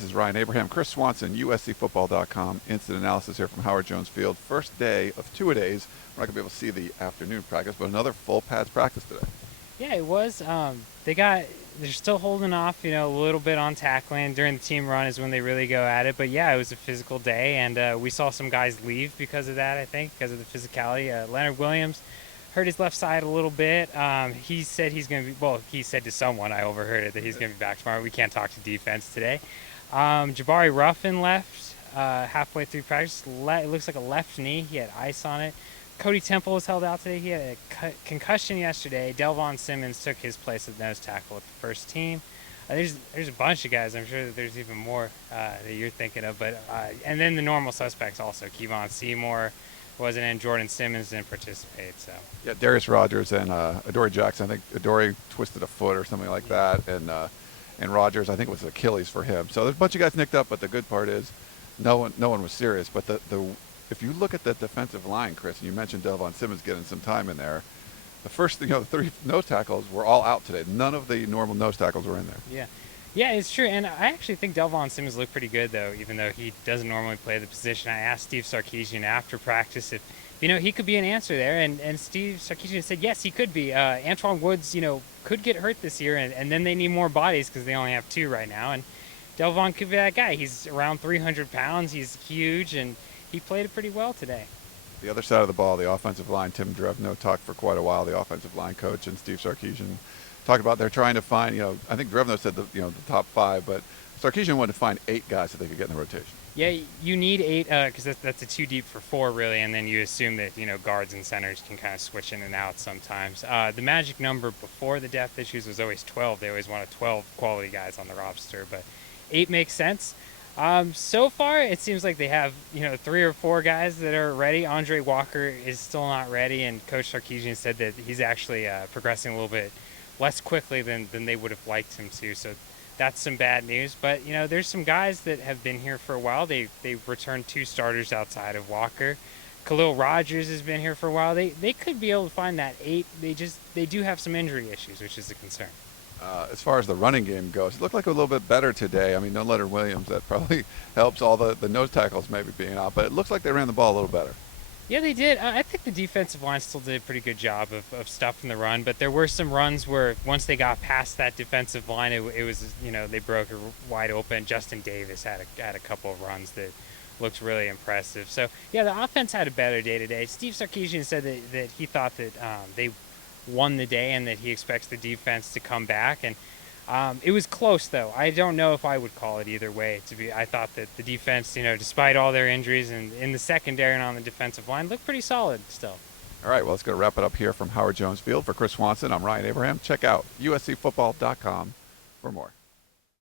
This is Ryan Abraham, Chris Swanson, USCFootball.com. Instant analysis here from Howard Jones Field. First day of two-a-days. We're not going to be able to see the afternoon practice, but another full pads practice today. Yeah, it was. They're still holding off, a little bit on tackling. During the team run is when they really go at it. But yeah, it was a physical day, and we saw some guys leave because of that, I think, because of the physicality. Leonard Williams hurt his left side a little bit. He said he's going to be, well, he said to someone, I overheard it, that he's going to be back tomorrow. We can't talk to defense today. Jabari Ruffin left halfway through practice. It looks like a left knee. He had ice on it. Cody Temple was held out today. He had a concussion yesterday. Delvon Simmons took his place at nose tackle with the first team. There's a bunch of guys. I'm sure that there's even more that you're thinking of. And then the normal suspects also. Kevon Seymour wasn't in. Jordan Simmons didn't participate. So Yeah, Darius Rogers and Adoree Jackson. I think Adoree twisted a foot or something like that, and Rogers, I think it was Achilles for him. So there's a bunch of guys nicked up, but the good part is no one was serious. But if you look at the defensive line, Chris, and you mentioned Delvon Simmons getting some time in there, the first, the three nose tackles were all out today. None of the normal nose tackles were in there. Yeah, it's true. And I actually think Delvon Simmons looked pretty good, though, even though he doesn't normally play the position. I asked Steve Sarkisian after practice if, he could be an answer there. And Steve Sarkisian said, yes, he could be. Antoine Woods, could get hurt this year, and then they need more bodies because they only have two right now. And Delvon could be that guy. He's around 300 pounds. He's huge, and he played it pretty well today. The other side of the ball, the offensive line, Tim Drevno talked for quite a while, the offensive line coach, and Steve Sarkisian talked about they're trying to find, I think Drevno said the top five, but Sarkisian wanted to find 8 guys that they could get in the rotation. Yeah, you need 8 because that's a 2 deep for 4 really, and then you assume that guards and centers can kind of switch in and out sometimes. The magic number before the depth issues was always 12. They always wanted 12 quality guys on the roster, but 8 makes sense. So far, it seems like they have 3 or 4 guys that are ready. Andre Walker is still not ready, and Coach Sarkisian said that he's actually progressing a little bit less quickly than they would have liked him to. So that's some bad news. But there's some guys that have been here for a while. They returned 2 starters outside of Walker. Khalil Rogers has been here for a while. They could be able to find that 8. They do have some injury issues, which is a concern. As far as the running game goes, it looked like a little bit better today. I mean, no Leonard Williams. That probably helps all the nose tackles maybe being out, but it looks like they ran the ball a little better. Yeah, they did. I think the defensive line still did a pretty good job of stuffing the run, but there were some runs where once they got past that defensive line, it was, they broke it wide open. Justin Davis had a couple of runs that looked really impressive. So, yeah, the offense had a better day today. Steve Sarkisian said that he thought that they won the day and that he expects the defense to come back. And it was close, though. I don't know if I would call it either way. I thought that the defense, despite all their injuries and in the secondary and on the defensive line, looked pretty solid still. All right, well, let's go wrap it up here from Howard Jones Field. For Chris Swanson, I'm Ryan Abraham. Check out USCFootball.com for more.